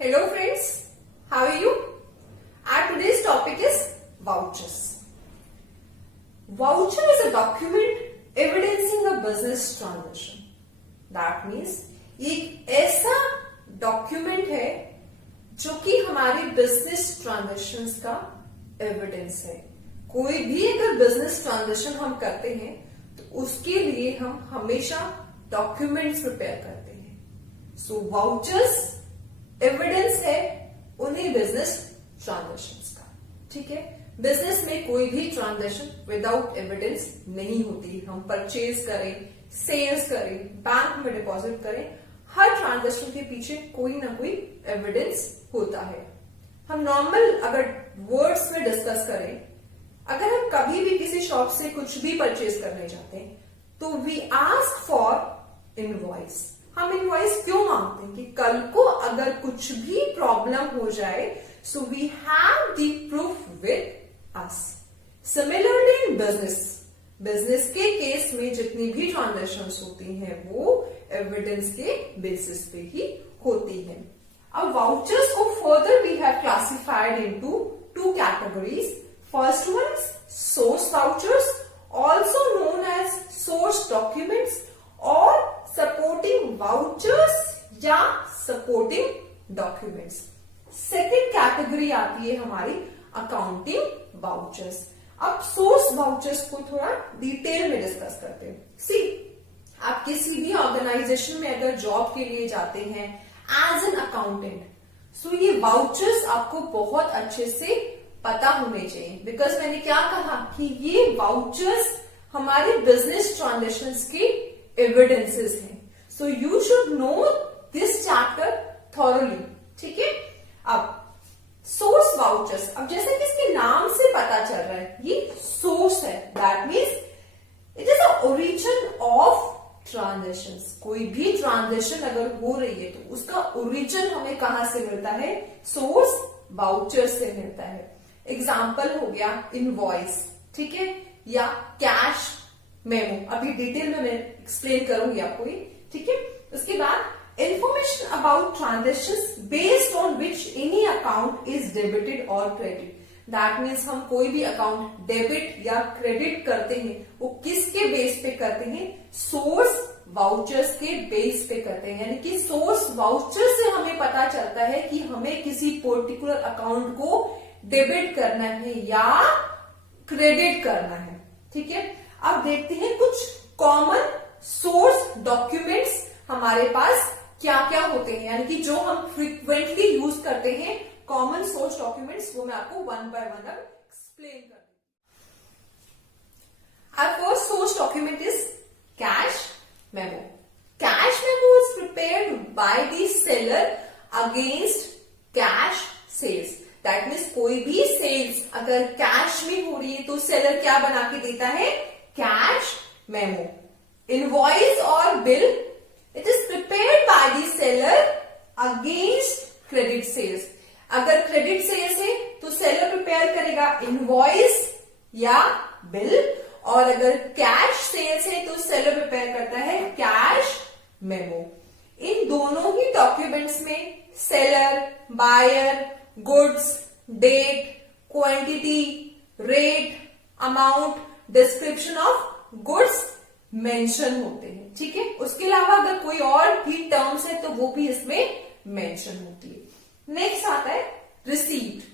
Hello friends, how are you? Our today's topic is vouchers. Voucher is a document evidencing a business transaction. That means एक ऐसा document है जो कि हमारे business transactions का evidence है। कोई भी अगर बिजनेस ट्रांजेक्शन हम करते हैं तो उसके लिए हम हमेशा डॉक्यूमेंट्स प्रिपेयर करते हैं। सो वाउचर्स एविडेंस है उन्हीं बिजनेस ट्रांजेक्शन्स का। ठीक है, बिजनेस में कोई भी ट्रांजेक्शन विदाउट एविडेंस नहीं होती। हम परचेज करें, सेल्स करें, बैंक में डिपॉजिट करें, हर ट्रांजेक्शन के पीछे कोई ना कोई एविडेंस होता है। हम नॉर्मल अगर वर्ड्स में डिस्कस करें, अगर हम कभी भी किसी शॉप से कुछ भी परचेज करने जाते हैं तो वी आस्क फॉर इनवॉइस। हम इनवॉइस क्यों मांगते हैं कि कल को अगर कुछ भी प्रॉब्लम हो जाए so we have the proof with us. Similarly in business के केस में जितनी भी ट्रांजेक्शन्स होती हैं वो एविडेंस के बेसिस पे ही होती है। अब वाउचर्स को further we have classified into two categories. First one is source vouchers, also known as source documents or supporting vouchers या supporting documents। सेकेंड कैटेगरी आती है हमारी अकाउंटिंग वाउचर्स। अब सोर्स वाउचर्स को थोड़ा डिटेल में डिस्कस करते हैं। सी, आप किसी भी ऑर्गेनाइजेशन में अगर जॉब के लिए जाते हैं एज एन अकाउंटेंट, सो ये वाउचर्स आपको बहुत अच्छे से पता होने चाहिए। बिकॉज मैंने क्या कहा कि ये वाउचर्स हमारे बिजनेस ट्रांजेक्शन्स के एविडेंसेस हैं। So you should know this chapter thoroughly. ठीक है, अब सोर्स वाउचर्स, अब जैसे कि इसके नाम से पता चल रहा है ये सोर्स है। That means it is the origin of transactions. कोई भी ट्रांजेक्शन अगर हो रही है तो उसका ओरिजिन हमें कहां से मिलता है? सोर्स वाउचर से मिलता है। एग्जाम्पल हो गया इनवॉइस, ठीक है, या कैश मेमो। अभी डिटेल में मैं एक्सप्लेन करूंगी आपको ये। ठीक है, उसके बाद information about transactions based on which any account is debited और क्रेडिट। दैट मीन्स हम कोई भी अकाउंट डेबिट या क्रेडिट करते हैं वो किसके बेस पे करते हैं? सोर्स वाउचर्स के बेस पे करते हैं। यानी कि सोर्स वाउचर से हमें पता चलता है कि हमें किसी पर्टिकुलर अकाउंट को डेबिट करना है या क्रेडिट करना है। ठीक है, अब देखते हैं कुछ कॉमन सोर्स डॉक्यूमेंट्स हमारे पास क्या क्या होते हैं, यानी कि जो हम फ्रीक्वेंटली यूज करते हैं कॉमन सोर्स डॉक्यूमेंट्स, वो मैं आपको वन बाय वन अब एक्सप्लेन कर दूंगी। Our first source document is cash memo. Cash memo is prepared by the seller against cash sales. That means कोई भी सेल्स अगर कैश में हो रही है तो सेलर क्या बना के देता है? Cash memo. इनवॉइस और bill, it is prepared by the seller against credit sales. अगर क्रेडिट सेल्स है तो सेलर प्रिपेयर करेगा इनवॉइस या बिल, और अगर कैश सेल्स है तो सेलर प्रिपेयर करता है कैश मेमो। इन दोनों ही डॉक्यूमेंट्स में seller, buyer, goods, date, quantity, rate, amount, description of goods mention होते हैं। ठीक है, उसके अलावा अगर कोई और भी टर्म्स है तो वो भी इसमें मेंशन होती है। नेक्स्ट आता है रिसीप्ट,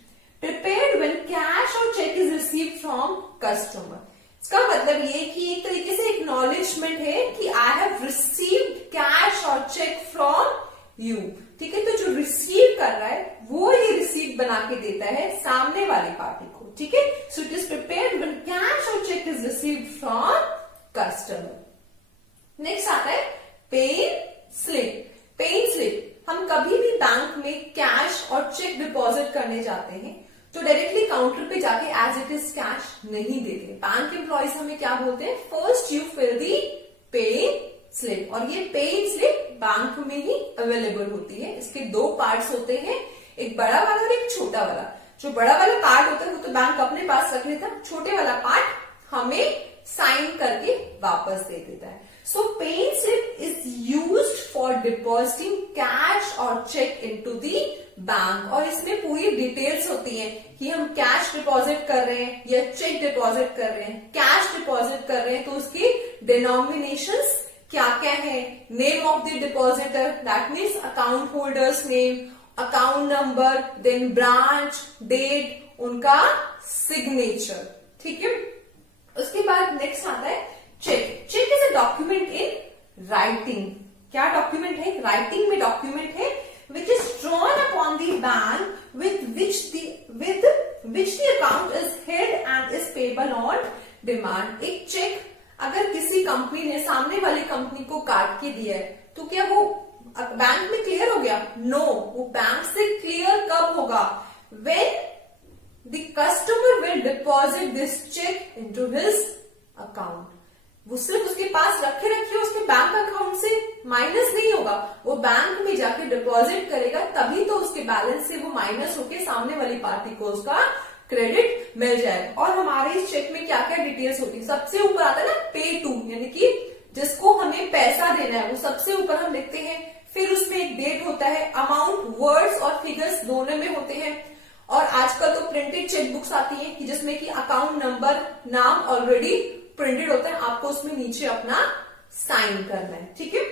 प्रिपेयर्ड व्हेन कैश और cheque is received from customer. इसका मतलब ये कि एक तरीके से एक्नॉलेजमेंट है कि आई हैव रिसीव्ड कैश और चेक फ्रॉम यू। ठीक है, तो जो रिसीव कर रहा है वो ये रिसीट बना के देता है सामने वाली पार्टी को। ठीक है, so it is prepared when cash और cheque is received from customer. Next आता है पेइंग स्लिप। पेइंग स्लिप, हम कभी भी बैंक में कैश और चेक डिपॉजिट करने जाते हैं तो डायरेक्टली काउंटर पे जाके एज इट इज कैश नहीं देते। बैंक एम्प्लॉइज हमें क्या बोलते हैं? First you fill the paying slip, और ये पेइंग स्लिप बैंक में ही अवेलेबल होती है। इसके दो पार्ट्स होते हैं, एक बड़ा वाला और एक छोटा वाला। जो बड़ा वाला पार्ट होता है वो तो बैंक अपने पास रख लेता है, छोटे वाला पार्ट हमें साइन करके वापस दे देता है। So paying slip is used for depositing cash और चेक इनटू दी बैंक। और इसमें पूरी डिटेल्स होती हैं कि हम कैश डिपॉजिट कर रहे हैं या चेक डिपॉजिट कर रहे हैं। कैश डिपॉजिट कर रहे हैं तो उसकी डिनोमिनेशंस क्या क्या है, name of the depositor that means account holders name, account number, then branch, date, उनका सिग्नेचर। ठीक है, उसके बाद नेक्स्ट आता है cheque. Cheque is a document in writing. क्या डॉक्यूमेंट है? राइटिंग में डॉक्यूमेंट है which is drawn upon the bank with which the account is held and is payable on demand। एक चेक अगर किसी कंपनी ने सामने वाली कंपनी को काट के दिया है तो क्या वो बैंक में क्लियर हो गया? नो, वो बैंक से क्लियर कब होगा? when the customer will deposit this check into his account। वो सिर्फ उसके पास रखे उसके बैंक अकाउंट से माइनस नहीं होगा, वो बैंक में जाके डिपॉजिट करेगा तभी तो उसके बैलेंस से वो माइनस होके सामने वाली पार्टी को उसका क्रेडिट मिल जाएगा। और हमारे इस चेक में क्या क्या डिटेल्स होती है? सबसे ऊपर आता है ना पे टू, यानी कि जिसको हमें पैसा देना है वो सबसे ऊपर हम लिखते हैं। फिर उसमें एक डेट होता है, अमाउंट वर्ड्स और फिगर्स दोनों में होते हैं। और आजकल तो प्रिंटेड चेकबुक्स आती है कि जिसमें कि अकाउंट नंबर, नाम ऑलरेडी प्रिंटेड होता है, आपको उसमें नीचे अपना साइन करना है। ठीक है,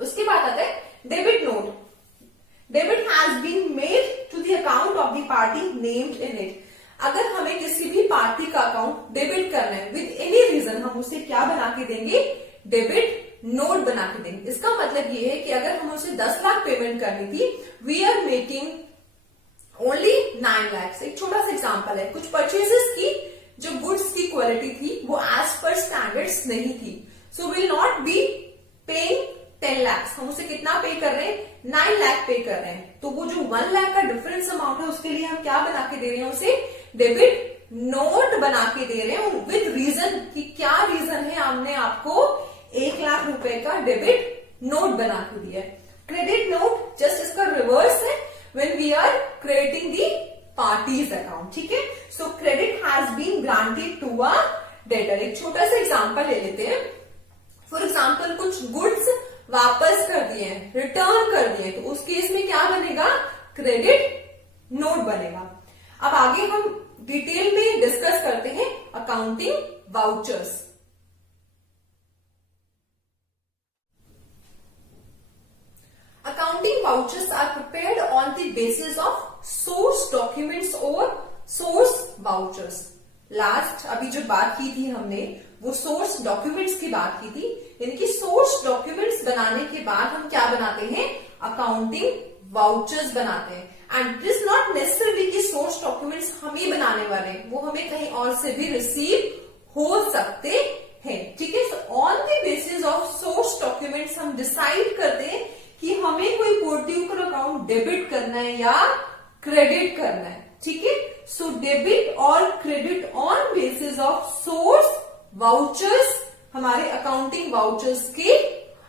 उसके बाद आता है debit note. Debit has been made to the account of the party named in it. अगर हमें किसी भी पार्टी का अकाउंट डेबिट करना है विद एनी रीजन, हम उसे क्या बना के देंगे? डेबिट नोट बना के देंगे। इसका मतलब ये है कि अगर हम उसे 10 लाख पेमेंट करनी थी, we are making only 9 lakh. एक छोटा सा एग्जाम्पल है, कुछ परचेजेस की जो गुड्स की क्वालिटी थी वो एज पर स्टैंडर्ड्स नहीं थी, so will not be paying 10 lakh. हम उसे कितना पे कर रहे हैं? 9 लाख पे कर रहे हैं। तो वो जो 1 लाख का डिफरेंस अमाउंट है उसके लिए हम क्या बना के दे रहे हैं? उसे डेबिट नोट बना के दे रहे हैं विद रीजन कि क्या रीजन है हमने आपको 1 लाख रुपए का डेबिट नोट बना के दिया है। क्रेडिट नोट जस्ट इसका रिवर्स है, when we are crediting the party's account. ठीक है, so credit has been granted to a debtor. एक छोटा सा एग्जांपल ले लेते हैं। फॉर एग्जांपल कुछ गुड्स वापस कर दिए हैं, रिटर्न कर दिए, तो उस केस में क्या बनेगा? क्रेडिट नोट बनेगा। अब आगे हम डिटेल में डिस्कस करते हैं accounting vouchers. Accounting vouchers are prepared on the basis of source documents or source vouchers। Last अभी जो बात की थी हमने वो सोर्स डॉक्यूमेंट्स की बात की थी, यानी कि सोर्स डॉक्यूमेंट्स बनाने के बाद हम क्या बनाते हैं? अकाउंटिंग वाउचर्स बनाते हैं। And it is not necessary कि सोर्स डॉक्यूमेंट्स हम ही बनाने वाले, वो हमें कहीं और से भी रिसीव हो सकते हैं। ठीक है, on the basis of source documents हम डिसाइड करते हैं कि हमें कोई पर्टिकुलर अकाउंट डेबिट करना है या क्रेडिट करना है। ठीक है, सो डेबिट और credit on basis of source vouchers हमारे अकाउंटिंग वाउचर्स के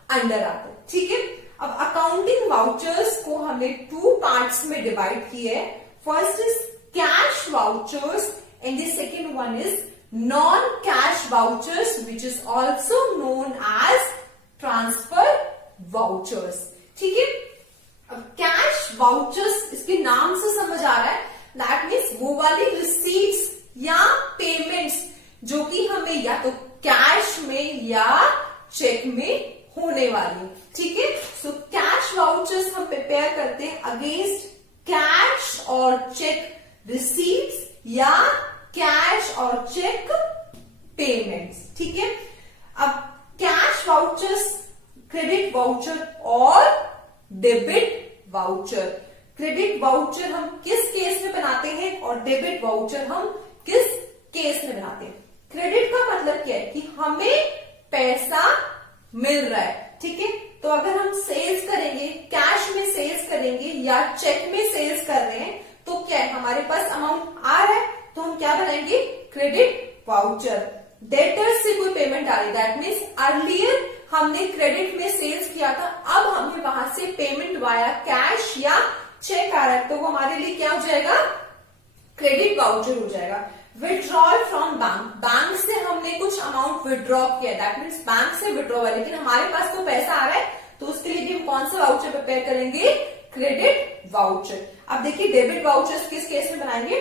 अंडर आते हैं। ठीक है, अब अकाउंटिंग वाउचर्स को हमने 2 पार्ट्स में डिवाइड किया है। First is cash vouchers and the second one is non cash vouchers which is also known as transfer vouchers. ठीक है, अब कैश वाउचर्स इसके नाम से समझ आ रहा है, दैट मीन्स वो वाली रिसीट्स या पेमेंट्स जो कि हमें या तो कैश में या चेक में होने वाली। ठीक है, सो कैश वाउचर्स हम प्रिपेयर करते हैं अगेंस्ट कैश और चेक रिसीट्स या कैश और चेक पेमेंट्स। ठीक है, अब कैश वाउचर्स, क्रेडिट वाउचर और डेबिट वाउचर। क्रेडिट वाउचर हम किस केस में बनाते हैं और डेबिट वाउचर हम किस केस में बनाते हैं? क्रेडिट का मतलब क्या है कि हमें पैसा मिल रहा है। ठीक है, तो अगर हम सेल्स करेंगे, कैश में सेल्स करेंगे या चेक में सेल्स कर रहे हैं तो क्या है? हमारे पास अमाउंट आ रहा है तो हम क्या बनाएंगे? Credit voucher. डेटर्स से कोई पेमेंट आ रही है, दैट मीन्स अर्लियर हमने क्रेडिट में सेल्स किया था, अब हमें वहां से पेमेंट वाया कैश या चेक आ रहा है तो वो हमारे लिए क्या हो जाएगा? क्रेडिट वाउचर हो जाएगा। विड्रॉल फ्रॉम बैंक, बैंक से हमने कुछ अमाउंट विड्रॉ किया, दैट मीन्स बैंक से विड्रॉ हुआ, लेकिन हमारे पास तो पैसा आ रहा है तो उसके लिए भी हम कौन सा वाउचर प्रिपेयर करेंगे, क्रेडिट वाउचर। अब देखिए डेबिट वाउचर्स किस केस में बनाएंगे,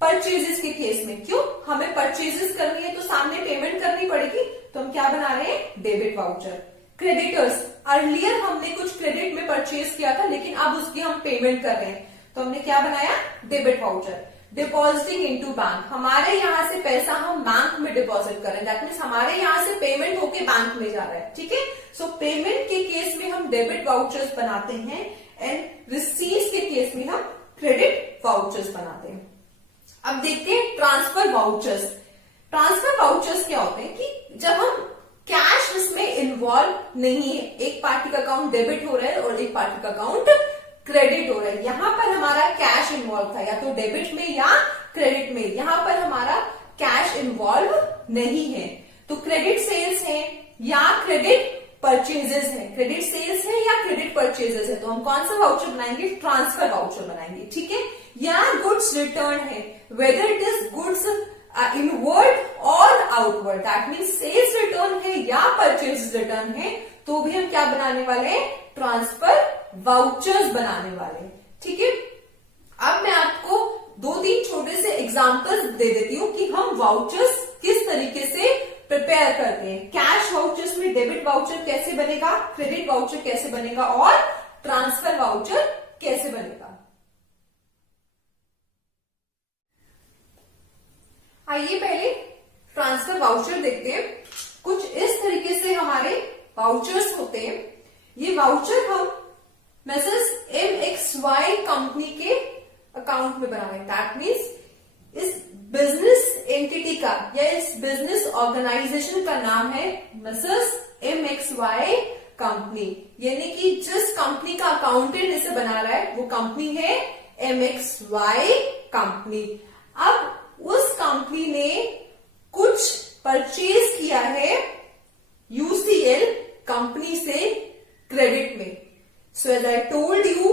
परचेजेस के केस में। क्यों, हमें परचेजेस करनी है तो सामने पेमेंट करनी पड़ेगी, तो हम क्या बना रहे हैं, डेबिट वाउचर। क्रेडिटर्स, अर्लियर हमने कुछ क्रेडिट में परचेज किया था लेकिन अब उसकी हम पेमेंट कर रहे हैं, तो हमने क्या बनाया, debit voucher. Depositing into bank, हमारे यहां से पैसा हम बैंक में डिपॉजिट कर रहे हैं, दैट मीन्स हमारे यहां से पेमेंट होके बैंक में जा रहा है, ठीक है। सो पेमेंट के केस में हम डेबिट वाउचर्स बनाते हैं एंड रिसीव्स के केस में हम क्रेडिट वाउचर्स बनाते हैं। अब देखते हैं ट्रांसफर वाउचर्स। ट्रांसफर वाउचर्स क्या होते हैं कि जब हम कैश इसमें इन्वॉल्व नहीं है, एक पार्टी का अकाउंट डेबिट हो रहा है और एक पार्टी का अकाउंट क्रेडिट हो रहा है, यहां पर हमारा कैश इन्वॉल्व था, या तो डेबिट में या क्रेडिट में, यहां पर हमारा कैश इन्वॉल्व नहीं है। तो क्रेडिट सेल्स है या क्रेडिट परचेजेस है, क्रेडिट सेल्स है या क्रेडिट परचेजेस है, तो हम कौन सा वाउचर बनाएंगे, ट्रांसफर वाउचर बनाएंगे, ठीक है। या गुड्स रिटर्न है, whether it is goods inward और outward, that means sales return है या परचेज रिटर्न है, तो भी हम क्या बनाने वाले हैं, ट्रांसफर वाउचर्स बनाने वाले, ठीक है। अब मैं आपको 2-3 छोटे से एग्जांपल्स दे देती हूं कि हम वाउचर्स किस तरीके से प्रिपेयर करते हैं। कैश वाउचर्स में डेबिट वाउचर कैसे बनेगा, क्रेडिट वाउचर कैसे बनेगा और ट्रांसफर वाउचर कैसे बनेगा। आइए पहले ट्रांसफर वाउचर देखते हैं। कुछ इस तरीके से हमारे वाउचर्स होते हैं। ये वाउचर हम मैसेज MXY कंपनी के अकाउंट में बना रहे हैं, दैट मीन्स इस बिजनेस एंटिटी का या इस बिजनेस ऑर्गेनाइजेशन का नाम है मैसेज MXY कंपनी, यानी कि जिस कंपनी का अकाउंटेंट इसे बना रहा है वो कंपनी है MXY कंपनी। अब उस कंपनी ने कुछ परचेज किया है UCL कंपनी से क्रेडिट में। So as I told you,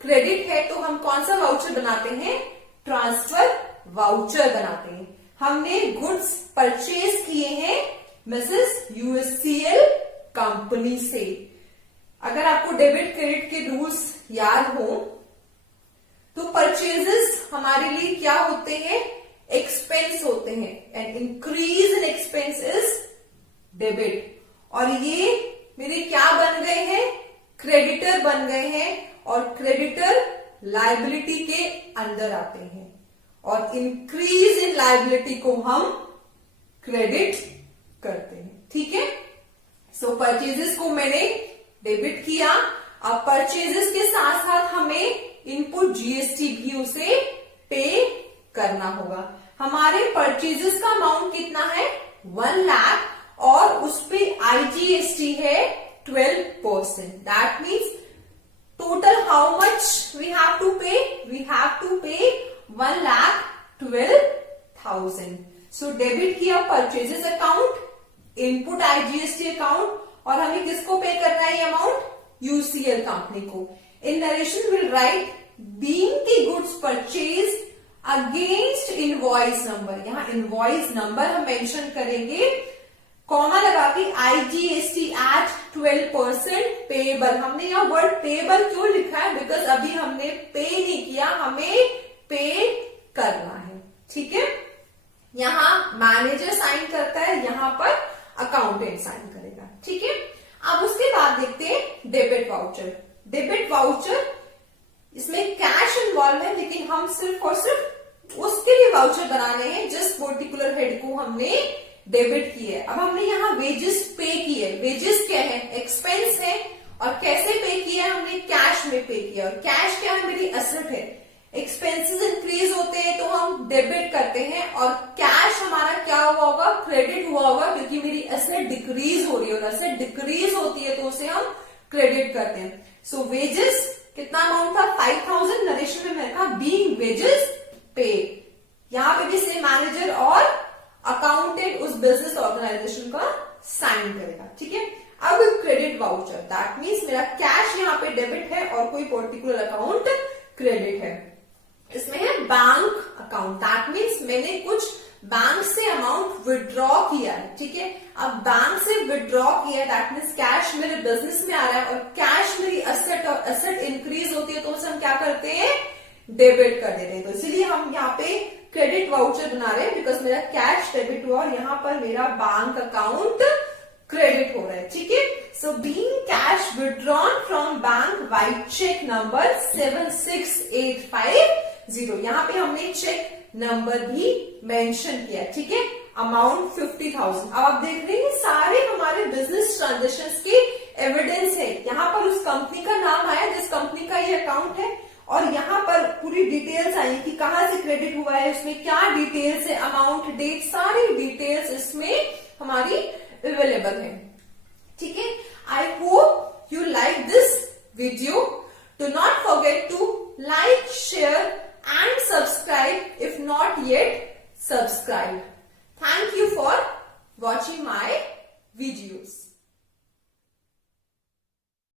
credit है तो हम कौन सा वाउचर बनाते हैं, ट्रांसफर वाउचर बनाते हैं। हमने गुड्स परचेज किए हैं मिसेस UCL कंपनी से। अगर आपको डेबिट क्रेडिट के रूल्स याद हो तो परचेजेस हमारे लिए क्या होते हैं, एक्सपेंस होते हैं, and increase in expense is debit. और ये मेरे क्या बन गए हैं, क्रेडिटर बन गए हैं, और क्रेडिटर लायबिलिटी के अंदर आते हैं, और इंक्रीज इन लायबिलिटी को हम क्रेडिट करते हैं, ठीक है। सो परचेजेस को मैंने डेबिट किया, अब परचेजेस के साथ साथ हमें इनपुट GST भी उसे पे करना होगा। हमारे परचेजेस का अमाउंट कितना है, 1 लाख, और उस पे IGST है 12%, that means total how much we have to pay, we have to pay 1,12,000। So debit किया purchases account, input IGST account, और हमें किसको पे करना है ये अमाउंट, UCL कंपनी को। In narration will write being the goods purchase against invoice number, यहां इनवॉइस नंबर हम मेंशन करेंगे, कॉमा लगा के IGST एट 12% पेएबल। हमने यहां वर्ड पेएबल क्यों लिखा है, बिकॉज अभी हमने पे नहीं किया, हमें पे करना है, ठीक है। यहां मैनेजर साइन करता है, यहां पर अकाउंटेंट साइन करेगा, ठीक है। अब उसके बाद देखते हैं डेबिट वाउचर। डेबिट वाउचर इसमें कैश इन्वॉल्व है, लेकिन हम सिर्फ और सिर्फ उसके लिए वाउचर बनाने हैं जिस पर्टिकुलर हेड को हमने डेबिट की है। अब हमने यहाँ वेजेस पे की है, वेजेस क्या है, एक्सपेंस है, और कैसे पे किया, हमने कैश में पे किया, और कैश क्या है, मेरी एसेट है। एक्सपेंसेस इंक्रीज होते हैं तो हम डेबिट करते हैं, और कैश हमारा क्या हुआ होगा, क्रेडिट हुआ होगा, क्योंकि मेरी एसेट डिक्रीज हो रही है, और एसेट डिक्रीज होती है तो उसे हम क्रेडिट करते हैं। सो वेजेस कितना अमाउंट था, 5,000, नरेशन में मैंने कहा बीइंग वेजेस पे, यहां पे भी सेम मैनेजर और अकाउंटेंट उस बिजनेस ऑर्गेनाइजेशन का साइन करेगा, ठीक है। अब क्रेडिट वाउचर, दैट मीन्स मेरा कैश यहाँ पे डेबिट है और कोई पर्टिकुलर अकाउंट क्रेडिट है। इसमें है बैंक अकाउंट, दैट मीन्स मैंने कुछ बैंक से अमाउंट विड्रॉ किया है, ठीक है। अब बैंक से विड्रॉ किया, दैट मीन्स कैश मेरे बिजनेस में आ रहा है और कैश मेरी असेट और असेट इंक्रीज होती है तो उसे हम क्या करते हैं, डेबिट कर देते हैं। तो इसलिए हम यहाँ पे क्रेडिट वाउचर बना रहे हैं बिकॉज मेरा कैश डेबिट हुआ और यहाँ पर मेरा बैंक अकाउंट क्रेडिट हो रहा है, ठीक है। So being cash withdrawn from bank by cheque number 76850, यहाँ पे हमने चेक नंबर भी मेंशन किया, ठीक है। अमाउंट 50,000। अब आप देख रहे हैं सारे हमारे बिजनेस ट्रांजेक्शन्स के एविडेंस है। यहाँ पर उस कंपनी का नाम आया जिस कंपनी का ये अकाउंट है और यहाँ पर पूरी डिटेल्स आई कि कहाँ से क्रेडिट हुआ है, उसमें क्या डिटेल्स है, अमाउंट, डेट, सारी डिटेल्स इसमें हमारी अवेलेबल है, ठीक है। I hope you like this video. Do not forget to like, share and subscribe if not yet subscribed. Thank you for watching my videos.